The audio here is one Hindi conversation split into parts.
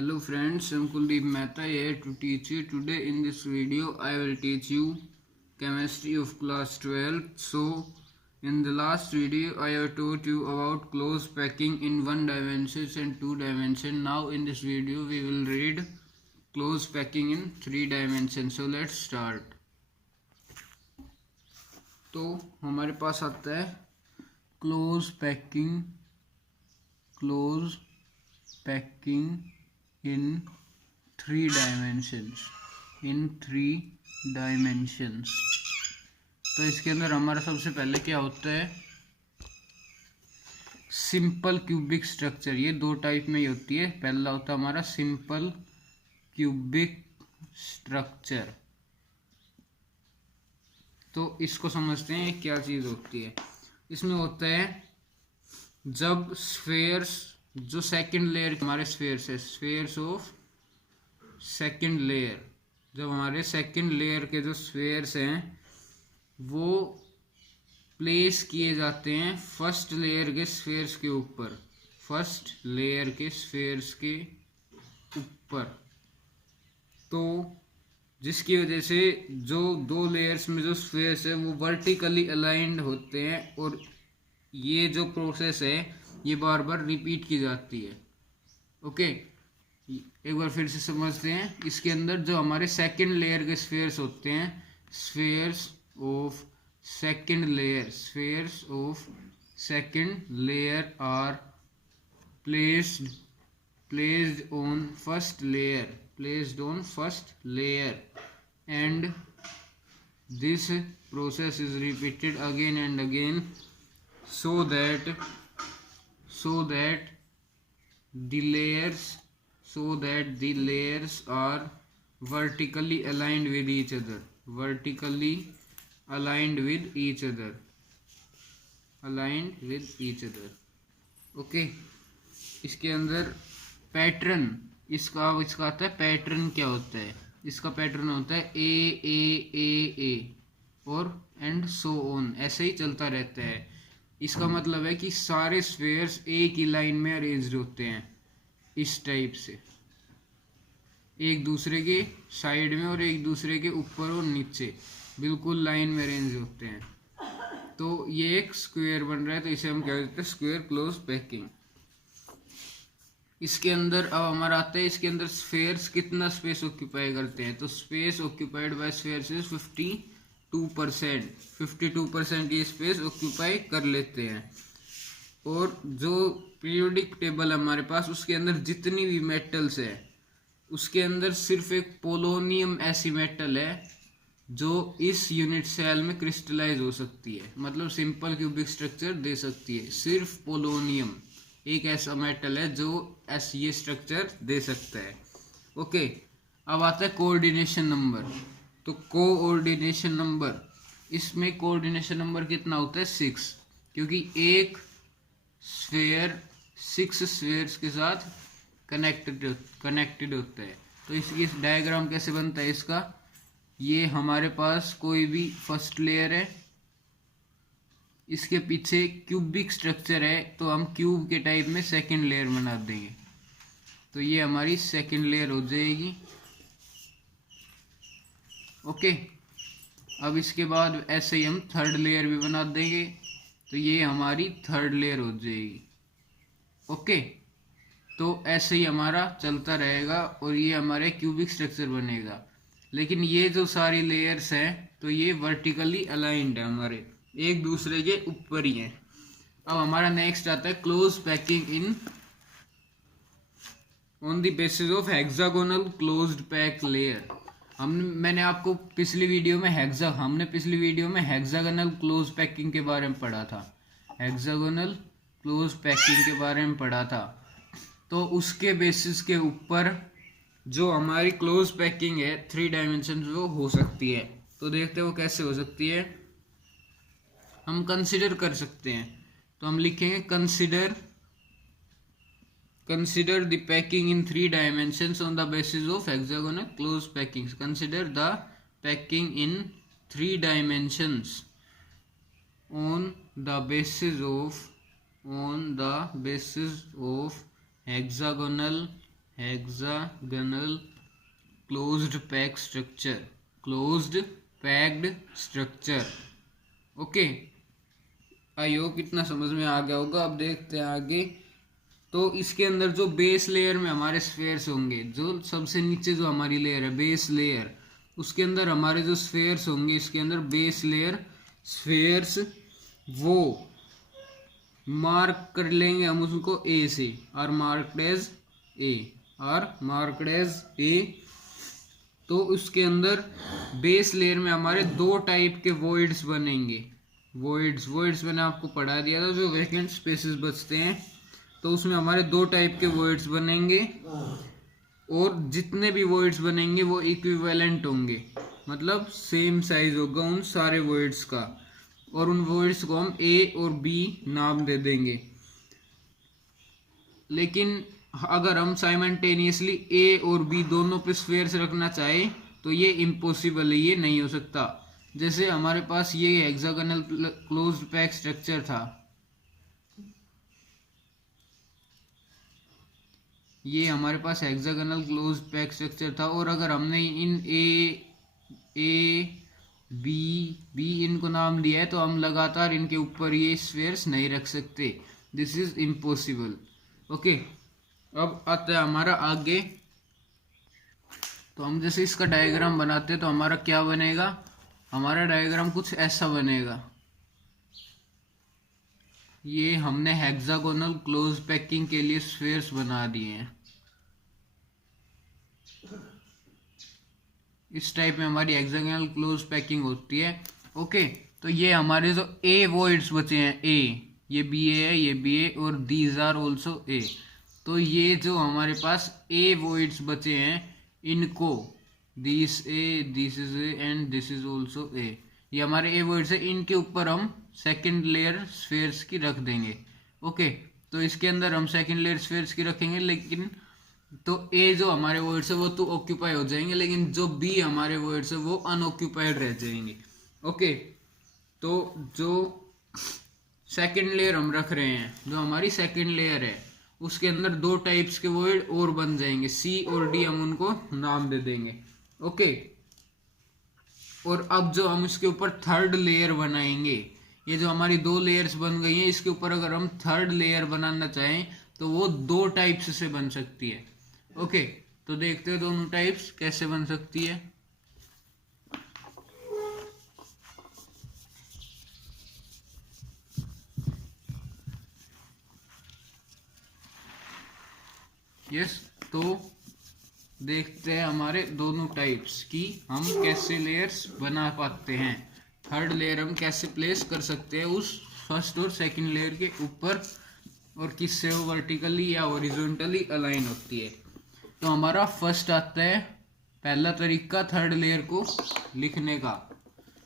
Hello friends, I'm Kuldeep Mehta here to teach you. Today in this video I will teach you chemistry of class 12. So in the last video I have taught you about close packing in 1 dimensions and 2 dimensions. Now in this video we will read close packing in 3 dimensions. So let's start. तो हमारे पास आता है close packing in 3 dimensions. तो इसके अंदर हमारा सबसे पहले क्या होता है, सिंपल क्यूबिक स्ट्रक्चर. ये दो टाइप में ही होती है. पहला होता है हमारा सिंपल क्यूबिक स्ट्रक्चर. तो इसको समझते हैं क्या चीज़ होती है. इसमें होता है जब स्फेयर्स, जो सेकंड लेयर हमारे स्फेयर्स है, स्फेयर्स ऑफ सेकंड लेयर, जब हमारे सेकंड लेयर के जो स्फेयर्स हैं वो प्लेस किए जाते हैं फर्स्ट लेयर के स्फेयर्स के ऊपर, फर्स्ट लेयर के स्फेयर्स के ऊपर. तो जिसकी वजह से जो दो लेयर्स में जो स्फेयर्स है वो वर्टिकली अलाइंड होते हैं और ये जो प्रोसेस है ये बार बार रिपीट की जाती है. ओके, एक बार फिर से समझते हैं. इसके अंदर जो हमारे सेकंड लेयर के स्फेयर्स होते हैं, spheres of second layer are placed on first layer and this process is repeated again and again so that the layers are vertically aligned with each other. Okay, इसके अंदर पैटर्न, इसका आता है पैटर्न. क्या होता है इसका पैटर्न? होता है ए और एंड सो ऑन, ऐसे ही चलता रहता है. इसका मतलब है कि सारे स्फेयर्स एक ही लाइन में अरेंज्ड होते हैं इस टाइप से, एक दूसरे के साइड में और एक दूसरे के ऊपर और नीचे बिल्कुल लाइन में अरेंज होते हैं. तो ये एक स्क्वायर बन रहा है, तो इसे हम क्या कहते हैं, स्क्वायर क्लोज पैकिंग. इसके अंदर अब हमारा आता है, इसके अंदर स्फेयर्स कितना स्पेस ऑक्यूपाई करते हैं. तो space occupied by spheres is 52% की स्पेस ऑक्यूपाई कर लेते हैं. और जो पीरियोडिक टेबल है हमारे पास, उसके अंदर जितनी भी मेटल्स है उसके अंदर सिर्फ एक पोलोनियम ऐसी मेटल है जो इस यूनिट सेल में क्रिस्टलाइज हो सकती है, मतलब सिंपल क्यूबिक स्ट्रक्चर दे सकती है. सिर्फ पोलोनियम एक ऐसा मेटल है जो ये स्ट्रक्चर दे सकता है. ओके, अब आता है कोऑर्डिनेशन नंबर. तो कोऑर्डिनेशन नंबर, इसमें कोऑर्डिनेशन नंबर कितना होता है, 6, क्योंकि एक स्फेयर 6 स्फेयर्स के साथ कनेक्टेड होता है. तो इसकी डायग्राम कैसे बनता है इसका, ये हमारे पास कोई भी फर्स्ट लेयर है, इसके पीछे क्यूबिक स्ट्रक्चर है, तो हम क्यूब के टाइप में सेकंड लेयर बना देंगे. तो ये हमारी सेकंड लेयर हो जाएगी. ओके, अब इसके बाद ऐसे ही हम थर्ड लेयर भी बना देंगे, तो ये हमारी थर्ड लेयर हो जाएगी. ओके, तो ऐसे ही हमारा चलता रहेगा और ये हमारे क्यूबिक स्ट्रक्चर बनेगा. लेकिन ये जो सारी लेयर्स हैं तो ये वर्टिकली अलाइंड है, हमारे एक दूसरे के ऊपर ही है. अब हमारा नेक्स्ट आता है close packing in on the basis of hexagonal closed pack layer. मैंने आपको पिछली वीडियो में हेक्सागोनल क्लोज पैकिंग के बारे में पढ़ा था, हेक्सागोनल क्लोज पैकिंग के बारे में पढ़ा था. तो उसके बेसिस के ऊपर जो हमारी क्लोज पैकिंग है 3 डायमेंशन वो हो सकती है. तो देखते हैं वो कैसे हो सकती है. हम कंसिडर कर सकते हैं, तो हम लिखेंगे consider the packing in 3 dimensions on the basis of hexagonal close packing. Consider the packing in 3 dimensions on the basis of hexagonal hexagonal closed pack structure, closed packed structure. Okay, I hope इतना समझ में आ गया होगा। अब देखते हैं आगे। तो इसके अंदर जो बेस लेयर में हमारे स्फेयर्स होंगे, जो सबसे नीचे जो हमारी लेयर है बेस लेयर, उसके अंदर हमारे जो स्फेयर्स होंगे, इसके अंदर बेस लेयर स्फेयर्स, वो मार्क कर लेंगे हम उसको ए से, are marked as A, are marked as A. तो उसके अंदर बेस लेयर में हमारे दो टाइप के वॉइड्स बनेंगे। वॉइड्स मैंने आपको पढ़ा दिया था, जो वैकेंट स्पेसेस बचते हैं, तो उसमें हमारे दो टाइप के वॉइड्स बनेंगे, और जितने भी वॉइड्स बनेंगे वो इक्विवेलेंट होंगे, मतलब सेम साइज होगा उन सारे वॉइड्स का, और उन वॉइड्स को हम ए और बी नाम दे देंगे। लेकिन अगर हम साइमल्टेनियसली ए और बी दोनों पे स्फेयर्स रखना चाहें तो ये इम्पॉसिबल है, ये नहीं हो सकता। जैसे हमारे पास ये हेक्सागोनल क्लोज्ड पैक स्ट्रक्चर था, ये हमारे पास हेक्सागोनल क्लोज्ड पैक स्ट्रक्चर था, और अगर हमने इन ए बी इनको नाम दिया है तो हम लगातार इनके ऊपर ये स्फेयर्स नहीं रख सकते, दिस इज इम्पॉसिबल। ओके, अब आता है हमारा आगे। तो हम जैसे इसका डायग्राम बनाते हैं तो हमारा क्या बनेगा, हमारा डायग्राम कुछ ऐसा बनेगा। ये हमने हेक्सागोनल क्लोज पैकिंग के लिए स्फेयर्स बना दिए हैं, इस टाइप में हमारी हेक्सागोनल क्लोज पैकिंग होती है। ओके, तो ये हमारे जो ए वॉइड्स बचे हैं, ये बी ए है, ये बी ए, और दीज आर ऑल्सो ए। तो ये जो हमारे पास ए वॉइड्स बचे हैं, इनको this A, this is A and this is also a, ये हमारे ए वॉइड्स है, इनके ऊपर हम सेकेंड लेयर स्फेयर्स की रख देंगे। ओके, तो इसके अंदर हम सेकेंड लेयर स्फेयर्स की रखेंगे, लेकिन तो ए जो हमारे वर्ड्स है वो तो ऑक्यूपाई हो जाएंगे, लेकिन जो बी हमारे वर्ड्स है वो अनऑक्यूपाइड रह जाएंगे। ओके, तो जो सेकंड लेयर हम रख रहे हैं, जो हमारी सेकंड लेयर है, उसके अंदर दो टाइप्स के वर्ड और बन जाएंगे, सी और डी, हम उनको नाम दे देंगे। ओके, और अब जो हम इसके ऊपर थर्ड लेयर बनाएंगे, ये जो हमारी दो लेयर्स बन गई हैं, इसके ऊपर अगर हम थर्ड लेयर बनाना चाहें तो वो दो टाइप्स से बन सकती है। ओके, तो देखते हैं दोनों टाइप्स कैसे बन सकती है। यस, तो देखते हैं हमारे दोनों टाइप्स की हम कैसे लेयर्स बना पाते हैं। थर्ड लेयर हम कैसे प्लेस कर सकते हैं उस फर्स्ट और सेकंड लेयर के ऊपर, और किससे वो वर्टिकली या हॉरिजॉन्टली अलाइन होती है। तो हमारा फर्स्ट आता है पहला तरीका थर्ड लेयर को लिखने का,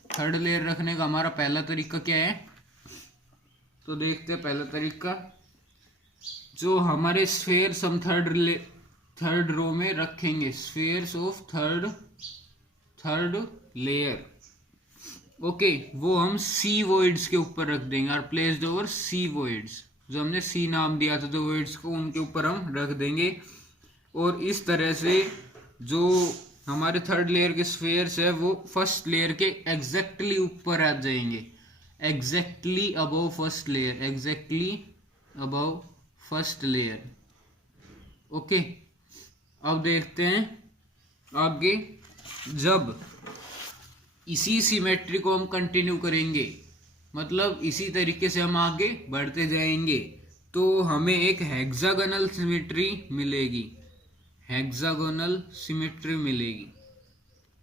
थर्ड लेयर रखने का हमारा पहला तरीका क्या है। तो देखते हैं पहला तरीका, जो हमारे स्फेयर्स हम थर्ड रो में रखेंगे, spheres of third layer, okay, वो हम सी वॉइड्स के ऊपर रख देंगे, और प्लेस्ड ओवर सी वॉइड्स, जो हमने सी नाम दिया था जो वॉइड्स को, उनके ऊपर हम रख देंगे। और इस तरह से जो हमारे थर्ड लेयर के स्फेयर्स है वो फर्स्ट लेयर के एग्जैक्टली ऊपर आ जाएंगे, exactly above first layer, exactly above first layer. Okay, अब देखते हैं आगे। जब इसी सिमेट्री को हम कंटिन्यू करेंगे, मतलब इसी तरीके से हम आगे बढ़ते जाएंगे, तो हमें एक हेक्सागोनल सिमेट्री मिलेगी, हेक्सागोनल सिमेट्री मिलेगी,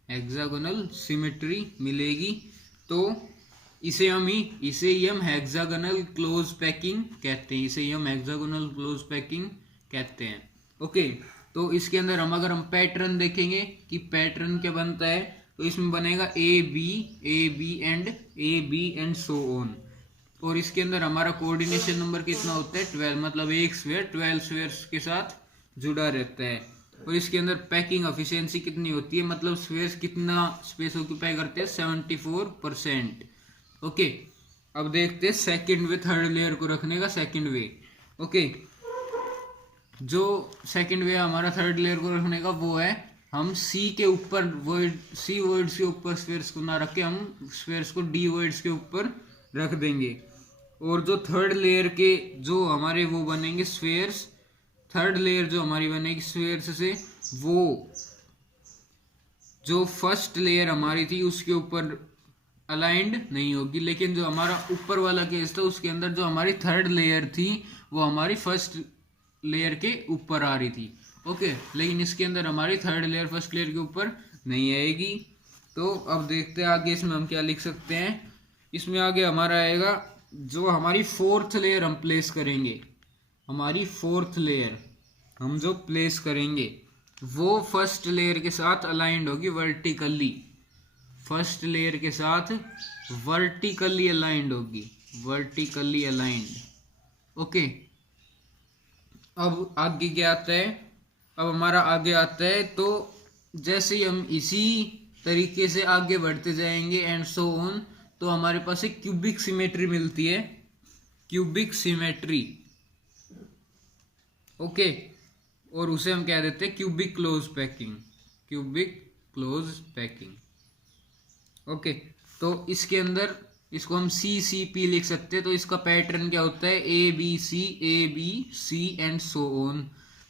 हेक्सागोनल सिमेट्री मिलेगी। तो इसे ही हम हेक्सागोनल क्लोज पैकिंग कहते हैं, इसे ही हम हेक्सागोनल क्लोज पैकिंग कहते हैं। ओके, तो इसके अंदर अगर हम पैटर्न देखेंगे कि पैटर्न क्या बनता है, तो इसमें बनेगा A B and so on. और इसके अंदर हमारा कोऑर्डिनेशन नंबर कितना होता है, 12, मतलब एक स्फेयर 12 स्फेयर्स के साथ जुड़ा रहता है। और इसके अंदर पैकिंग एफिशिएंसी कितनी होती है, मतलब स्फेयर्स कितना स्पेस ऑक्यूपाई करते हैं, 74%। ओके, अब देखते हैं सेकंड वे थर्ड लेयर को रखने का सेकंड वे। ओके, जो सेकंड वे हमारा थर्ड लेयर को रखने का वो है, हम सी के ऊपर वॉइड, सी वॉइड्स के ऊपर स्फीयर्स को ना रख के हम स्फीयर्स को डी वॉइड्स के ऊपर रख देंगे। और जो थर्ड लेयर के जो हमारे वो बनेंगे स्फीयर्स, थर्ड लेयर जो हमारी बनेगी स्फीयर्स से, वो जो फर्स्ट लेयर हमारी थी उसके ऊपर अलाइंड नहीं होगी। लेकिन जो हमारा ऊपर वाला केस था उसके अंदर जो हमारी थर्ड लेयर थी वो हमारी फर्स्ट लेयर के ऊपर आ रही थी। ओके, लेकिन इसके अंदर हमारी थर्ड लेयर फर्स्ट लेयर के ऊपर नहीं आएगी। तो अब देखते हैं आगे इसमें हम क्या लिख सकते हैं। इसमें आगे हमारा आएगा जो हमारी फोर्थ लेयर हम प्लेस करेंगे, हमारी फोर्थ लेयर हम जो प्लेस करेंगे वो फर्स्ट लेयर के साथ अलाइंड होगी वर्टिकली, फर्स्ट लेयर के साथ वर्टिकली अलाइंड होगी, वर्टिकली अलाइंड। ओके, अब आगे क्या आता है, अब हमारा आगे आता है तो जैसे ही हम इसी तरीके से आगे बढ़ते जाएंगे एंड सो ऑन, तो हमारे पास एक क्यूबिक सिमेट्री मिलती है, क्यूबिक सिमेट्री। ओके, और उसे हम क्या देते हैं, cubic close packing, cubic close packing. Okay, तो इसके अंदर इसको हम सी सी पी लिख सकते हैं। तो इसका पैटर्न क्या होता है, A B C and so on.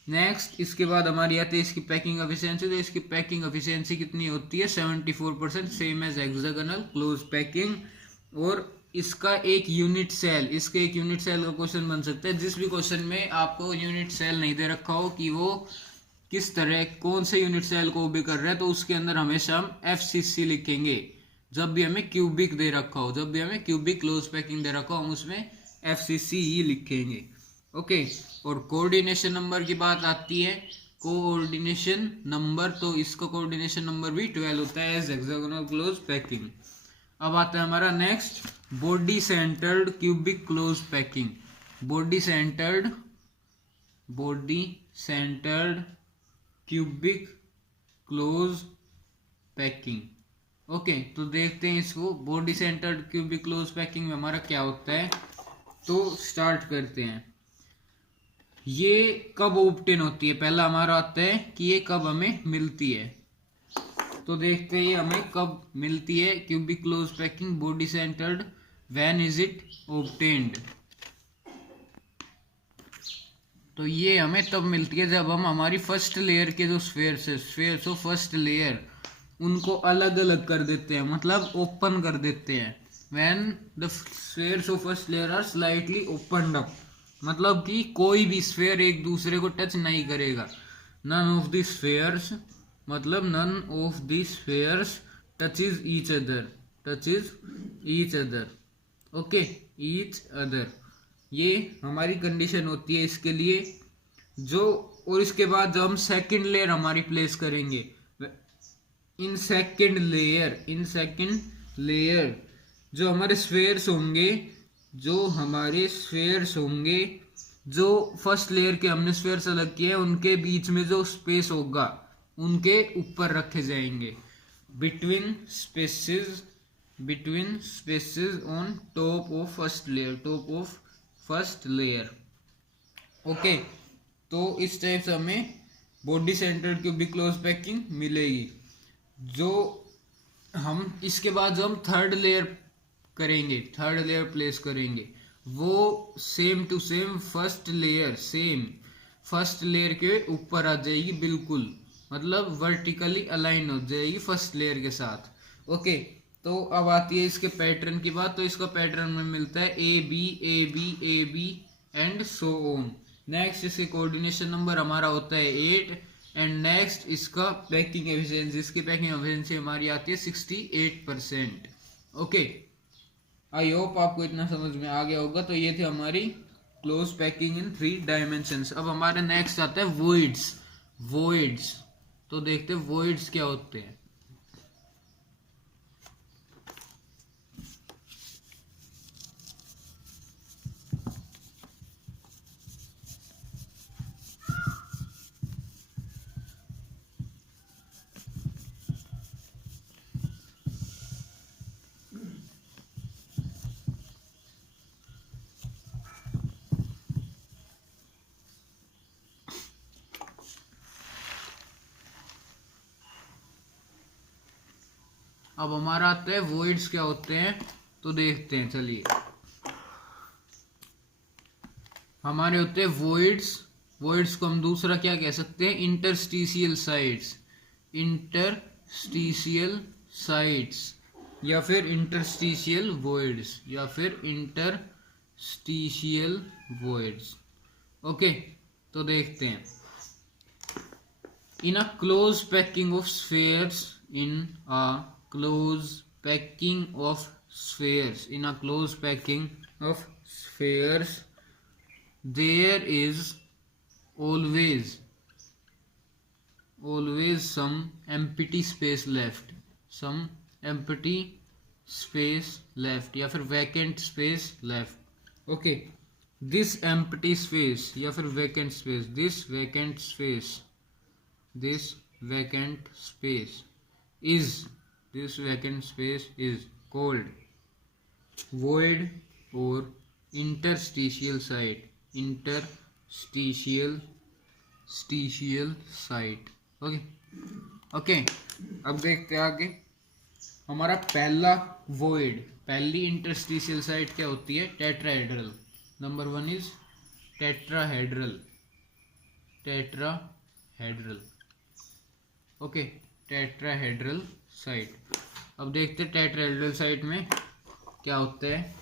Next इसके बाद हमारी आती है इसकी पैकिंग एफिशिएंसी। तो इसकी पैकिंग एफिशिएंसी कितनी होती है, 74%, same as hexagonal close packing. और इसका एक यूनिट सेल, इसके एक यूनिट सेल का क्वेश्चन बन सकता है। जिस भी क्वेश्चन में आपको यूनिट सेल नहीं दे रखा हो कि वो किस तरह कौन से यूनिट सेल को भी कर रहा है, तो उसके अंदर हमेशा हम FCC लिखेंगे। जब भी हमें क्यूबिक दे रखा हो, जब भी हमें क्यूबिक क्लोज पैकिंग दे रखा हो, हम उसमें FCC ही लिखेंगे। ओके, और कोऑर्डिनेशन नंबर की बात आती है, कोऑर्डिनेशन नंबर, तो इसका कोऑर्डिनेशन नंबर भी 12 होता है एज हेक्सागोनल क्लोज पैकिंग। अब आता है हमारा next, body centred cubic close packing. Body centred cubic close packing. Okay, तो देखते हैं इसको, body centred cubic close packing में हमारा क्या होता है। तो स्टार्ट करते हैं। ये कब ऑब्टेन होती है, पहला हमारा आता है कि ये कब हमें मिलती है। तो देखते हैं ये हमें कब मिलती है, cubic close packing body centred, when is it obtained. तो ये हमें तब मिलती है जब हम हमारी फर्स्ट लेयर के जो स्फीयर्स ऑफ फर्स्ट लेयर उनको अलग अलग कर देते हैं, मतलब ओपन कर देते हैं। When the spheres of first layer are slightly opened up, मतलब कि कोई भी स्फीयर एक दूसरे को टच नहीं करेगा। नन ऑफ द स्फीयर्स, मतलब none of the spheres touches each other, touches each other. Okay, each other, ये हमारी कंडीशन होती है इसके लिए जो। और इसके बाद जब हम सेकंड लेयर हमारी प्लेस करेंगे, इन सेकंड लेयर जो हमारे स्फीयर्स होंगे, जो हमारे स्फीयर्स होंगे, जो फर्स्ट लेयर के हमने स्फीयर्स अलग किए हैं, उनके बीच में जो स्पेस होगा उनके ऊपर रखे जाएंगे, between spaces on top of first layer, top of first layer. Okay, तो इस टाइप से हमें body centred cubic close packing मिलेगी। जो हम इसके बाद जो हम थर्ड लेयर करेंगे, थर्ड लेयर प्लेस करेंगे, वो same to same first layer के ऊपर आ जाएगी बिल्कुल, मतलब वर्टिकली अलाइन हो जाएगी फर्स्ट लेयर के साथ। ओके, तो अब आती है इसके पैटर्न की बात। तो इसका पैटर्न में मिलता है A B and so on. Next इसके कोऑर्डिनेशन नंबर हमारा होता है 8 एंड नेक्स्ट इसका पैकिंग एफिशिएंसी, इसकी पैकिंग एफिशिएंसी हमारी आती है 68%। ओके, आई होप आपको इतना समझ में आ गया होगा। तो ये थी हमारी क्लोज पैकिंग इन 3 डायमेंशंस। अब हमारा नेक्स्ट आता है वॉइड्स। तो देखते हैं वॉइड्स क्या होते हैं। अब हमारा आता है वॉइड्स क्या होते हैं, तो देखते हैं। चलिए, हमारे होते हैं वॉइड्स। वॉइड्स को हम दूसरा क्या कह सकते हैं, इंटरस्टिशियल साइट्स। इंटरस्टिशियल साइट्स या फिर इंटरस्टिशियल वॉइड्स या फिर इंटरस्टिशियल वॉइड्स। ओके, तो देखते हैं। In a close packing of spheres, in a close packing of spheres, in a close packing of spheres, there is always some empty space left, some empty space left या फिर vacant space left. Okay, this empty space या फिर vacant space, this vacant space is called void or interstitial site. Interstitial site. Okay okay, अब देखते हैं आगे। हमारा पहला वॉइड, पहली इंटरस्टिशियल साइट क्या होती है, tetrahedral. Number 1 is tetrahedral. Okay, tetrahedral site. अब देखते हैं टेट्राहेड्रल साइट में क्या होता है।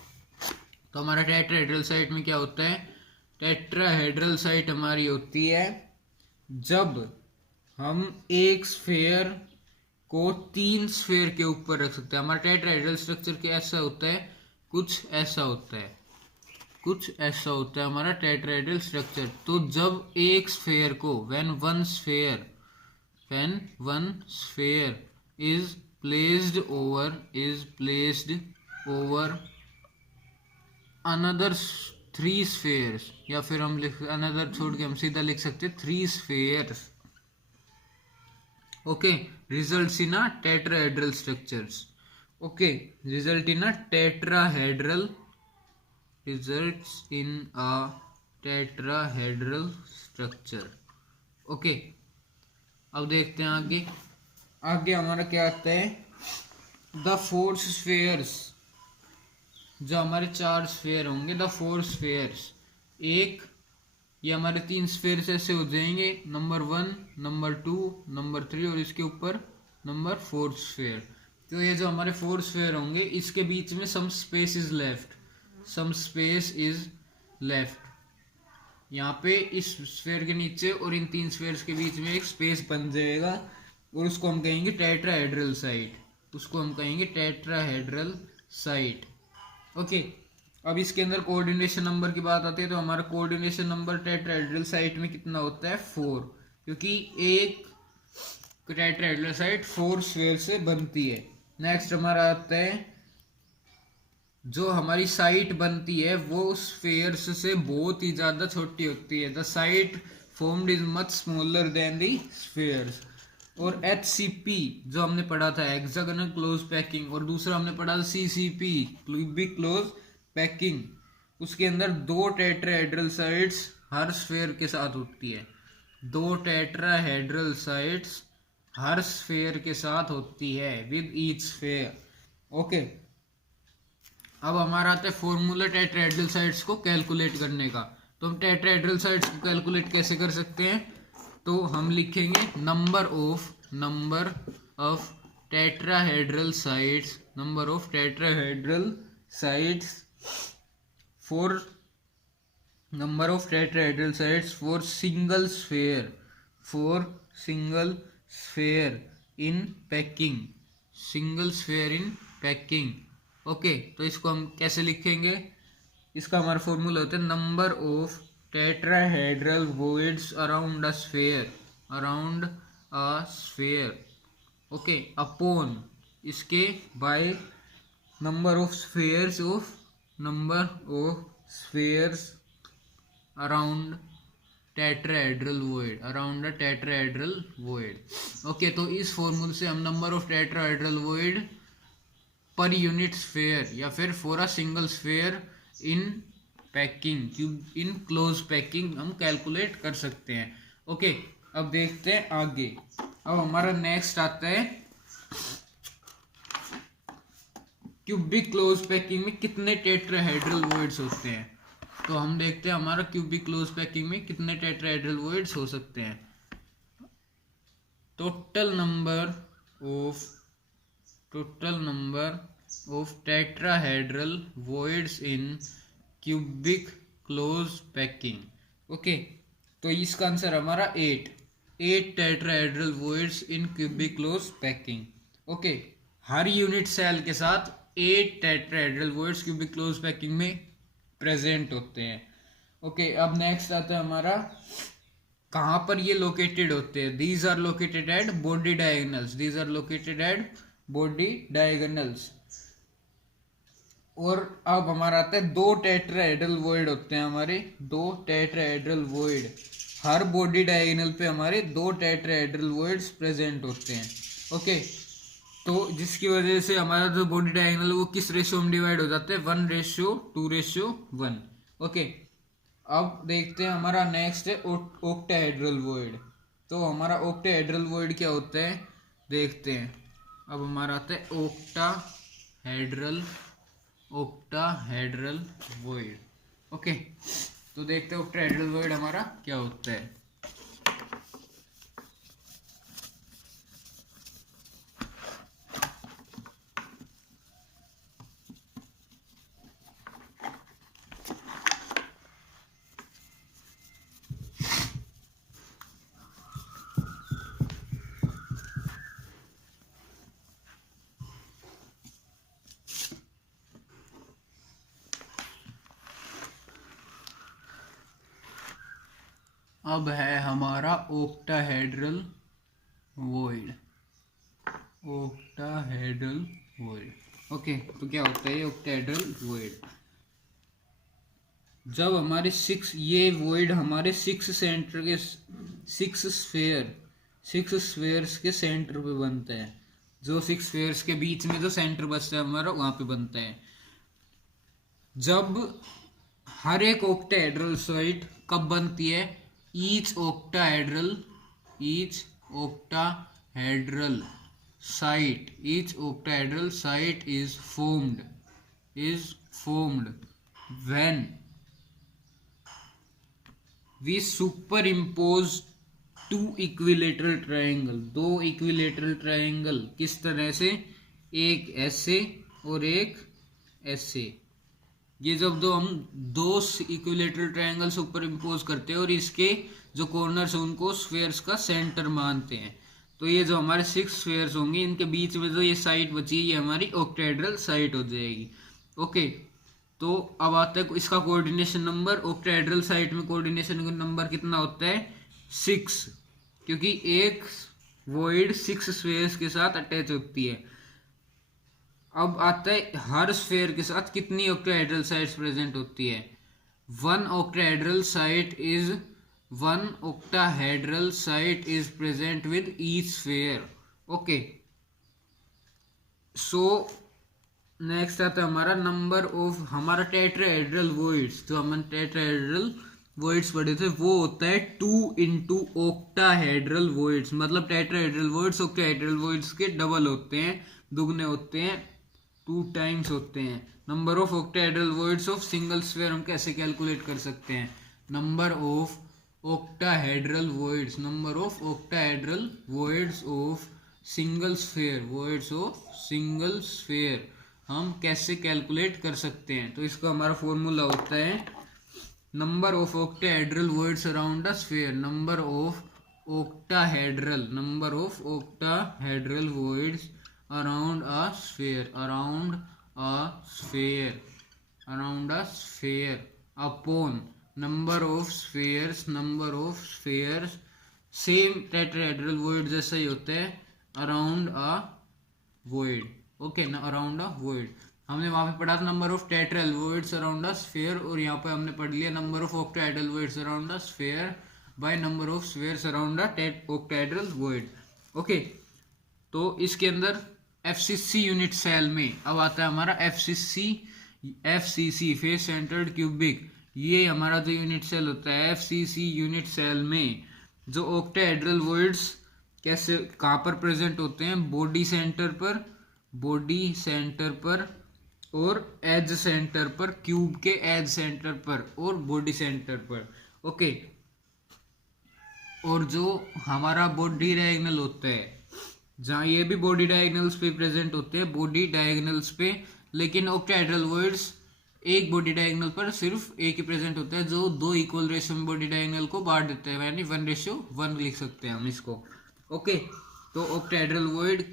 तो हमारा टेट्राहेड्रल साइट में क्या होता है, टेट्राहेड्रल साइट हमारी होती है जब हम एक स्फीयर को 3 स्फीयर के ऊपर रख सकते हैं। हमारा टेट्राहेड्रल स्ट्रक्चर कैसा होता है, कुछ ऐसा होता है हमारा टेट्राहेड्रल स्ट्रक्चर। तो जब एक स्फीयर को when one sphere is placed over another 3 spheres, या फिर हम अनदर छोड़ के हम सीधा लिख सकते हैं 3 spheres. Okay, results in a tetrahedral structures. Okay, result in a tetrahedral structure. Okay, अब देखते हैं आगे हमारा क्या आता है, द 4 स्फीयर्स। जो हमारे 4 स्फीयर होंगे, द 4 स्फीयर्स, एक ये हमारे 3 स्फीयर्स ऐसे हो जाएंगे, नंबर 1, नंबर 2, नंबर 3 और इसके ऊपर नंबर 4 स्फीयर। तो ये जो हमारे 4 स्फीयर होंगे, इसके बीच में सम स्पेस इज लेफ्ट। यहाँ पे इस स्फीयर के नीचे और इन 3 स्फीयर्स के बीच में एक स्पेस बन जाएगा और उसको हम कहेंगे टेट्राहेड्रल साइट। ओके, अब इसके अंदर कोऑर्डिनेशन नंबर की बात आती है। तो हमारा कोऑर्डिनेशन नंबर टेट्राहेड्रल साइट में कितना होता है, 4, क्योंकि एक टेट्राहेड्रल साइट 4 स्फीयर से बनती है। नेक्स्ट हमारा आता है, जो हमारी साइट बनती है वो स्फीयर्स से बहुत ही ज्यादा छोटी होती है। The site formed is much smaller than the spheres. और HCP जो हमने पढ़ा था, हेक्सागोनल क्लोज पैकिंग, और दूसरा हमने पढ़ा था CCP, क्यूबिक क्लोज पैकिंग। उसके अंदर 2 टेट्राहेड्रल साइट्स हर स्फीयर के साथ होती है, 2 टेट्राहेड्रल साइट्स हर स्फीयर के साथ होती है विद ईच स्फीयर। ओके, अब हमारा आता है फॉर्मूला टेट्राहेड्रल साइट्स को कैलकुलेट करने का। तो हम टेट्राहेड्रल साइट्स को कैलकुलेट कैसे कर सकते हैं, तो हम लिखेंगे number of tetrahedral sites for single sphere in packing. Okay, तो इसको हम कैसे लिखेंगे, इसका हमारा फॉर्मूला होता है number of tetrahedral voids around a sphere. Okay, upon इसके by number of spheres around tetrahedral void. Okay, तो इस फॉर्मूले से हम नंबर ऑफ टेट्राहेड्रल वॉइड पर यूनिट स्फीयर या फिर for a single sphere in close packing हम कैलकुलेट कर सकते हैं। ओके, अब देखते हैं आगे। अब हमारा नेक्स्ट आता है क्यूबिक क्लोज पैकिंग में कितने टेट्राहेड्रल वॉइड्स होते हैं। तो हम देखते हैं हमारा क्यूबिक क्लोज पैकिंग में कितने टेट्राहेड्रल वॉइड्स हो सकते हैं। Total number of tetrahedral voids in cubic close packing. Okay, तो इसका आंसर हमारा 8 tetrahedral voids in cubic close packing. Okay, हर यूनिट सेल के साथ 8 tetrahedral voids cubic close packing में प्रेजेंट होते हैं। ओके, अब नेक्स्ट आता है हमारा कहाँ पर ये लोकेटेड होते हैं। These are located at body diagonals. और अब हमारा आता है 2 टेट्राहेड्रल वॉइड होते हैं हमारे, 2 टेट्राहेड्रल वॉइड। हर बॉडी डायगोनल पे हमारे 2 टेट्राहेड्रल वॉइड्स प्रेजेंट होते हैं। ओके, तो जिसकी वजह से हमारा जो बॉडी डायगोनल वो किस रेशियो में डिवाइड हो जाते हैं, 1:2:1। ओके, अब देखते हैं हमारा नेक्स्ट है ऑक्टाहेड्रल वॉइड। तो हमारा ऑक्टाहेड्रल वॉइड क्या होता है देखते हैं। अब हमारा आता है ऑक्टाहेड्रल वॉइड। ओके, तो देखते हैं ऑक्टाहेड्रल वॉइड हमारा क्या होता है। अब है हमारा ऑक्टाहेड्रल वॉइड। ओके, तो क्या होता है ये ऑक्टाहेड्रल वॉइड। जब हमारे 6 ये वॉइड हमारे 6 स्फेयर्स के सेंटर पे बनता है। जो 6 स्फेयर्स के बीच में जो सेंटर बचता है हमारा वहां पे बनता है। जब हर एक ऑक्टाहेड्रल साइट कब बनती है, each octahedral site is formed when we superimpose 2 equilateral triangle। 2 equilateral triangle किस तरह से, एक ऐसे और एक ऐसे। ये जब हम 2 इक्विलेटरल ट्रायंगल सुपर इम्पोज करते हैं और इसके जो कॉर्नर्स हैं उनको स्फेयर्स का सेंटर मानते हैं, तो ये जो हमारे 6 स्फेयर्स होंगे इनके बीच में जो ये साइड बची है ये हमारी ऑक्टाहेड्रल साइट हो जाएगी। ओके, तो अब आता है इसका कोऑर्डिनेशन नंबर। ऑक्टाहेड्रल साइट में कोऑर्डिनेशन नंबर कितना होता है, 6, क्योंकि एक वॉइड 6 स्फेयर्स के साथ अटैच होती है। अब आता है हर स्फेयर के साथ कितनी ऑक्टाहेड्रल साइट्स प्रेजेंट होती है। 1 octahedral site is present with each sphere। Okay, so next आता है हमारा नंबर ऑफ हमारा टेट्राहेड्रल वॉइड्स। जो हमने टेट्राहेड्रल वॉइड्स पढ़े थे वो होता है 2 into octahedral वॉइड्स। मतलब टेट्राहेड्रल वॉइड्स ऑक्टाहेड्रल वॉइड्स के डबल होते हैं, दुगने होते हैं, 2 times होते हैं। Number of octahedral voids of single sphere हम कैसे कैलकुलेट कर सकते हैं, number of octahedral voids of single sphere हम कैसे कैलकुलेट कर सकते हैं। तो इसका हमारा फॉर्मूला होता है number of octahedral voids around a sphere. Number of octahedral voids around a sphere upon number of spheres। Same tetrahedral void जैसा ही होता है अराउंड अ वॉइड। ओके ना, अराउंड अ वॉइड हमने वहां पे पढ़ा था number of tetrahedral voids around a sphere, और यहाँ पे हमने पढ़ लिया number of octahedral voids around a sphere bye number of spheres around a octahedral void. Okay, तो इसके अंदर एफसीसी यूनिट सेल में अब आता है हमारा एफसीसी फेस सेंटर्ड क्यूबिक। ये हमारा जो यूनिट सेल होता है एफसीसी यूनिट सेल में जो ऑक्टाहेड्रल वॉइड्स कहाँ पर प्रेजेंट होते हैं, बॉडी सेंटर पर और एज सेंटर पर, क्यूब के एज सेंटर पर और बॉडी सेंटर पर। ओके, और जो हमारा बॉडी डायगोनल होता है, जहाँ ये भी बॉडी डायगोनल्स पे प्रेजेंट होते हैं, बॉडी डायगोनल्स पे, लेकिन ऑक्टाहेड्रल वर्ड्स एक बॉडी डायगोनल पर सिर्फ एक ही प्रेजेंट होता है, जो 2 इक्वल रेशियो में बॉडी डायगोनल को बांट देते हैं, यानी 1:1 लिख सकते हैं हम इसको। ओके, तो ऑक्टाहेड्रल वर्ड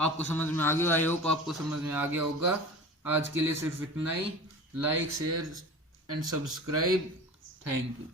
आपको समझ में आ गया, आई होप आपको समझ में आ गया होगा। आज के लिए सिर्फ इतना ही। Like, share and subscribe. Thank you.